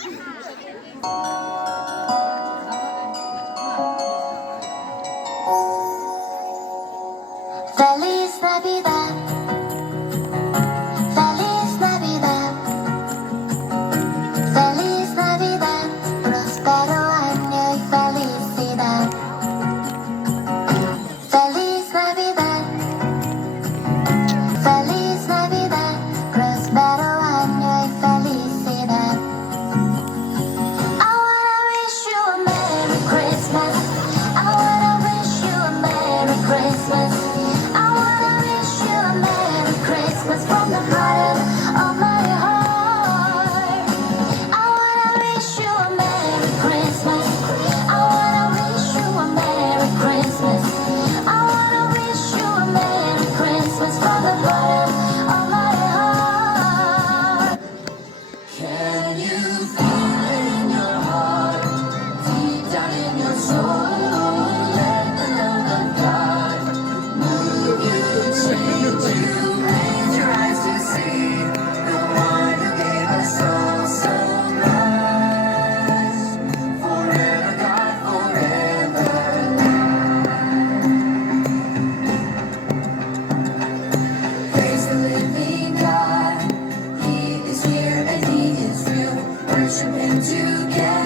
Feliz Navidad, Feliz Navidad, Feliz Navidad, próspero año y felicidad. Feliz Navidad, Feliz Navidad, próspero año y felicidad. I wanna wish you a Merry Christmas. I wanna wish you a Merry Christmas. I wanna wish you a Merry Christmas from the bottom of my heart. I wanna wish you a Merry Christmas. I wanna wish you a Merry Christmas. I wanna wish you a Merry Christmas from the bottom of my heart. Can you feel it in your heart, deep down in your soul? Let the love of God move you, change you, raise your eyes to see the one who gave us all so much. Forever, God, forever. Praise the living God. He is here and he is real. Worship him together.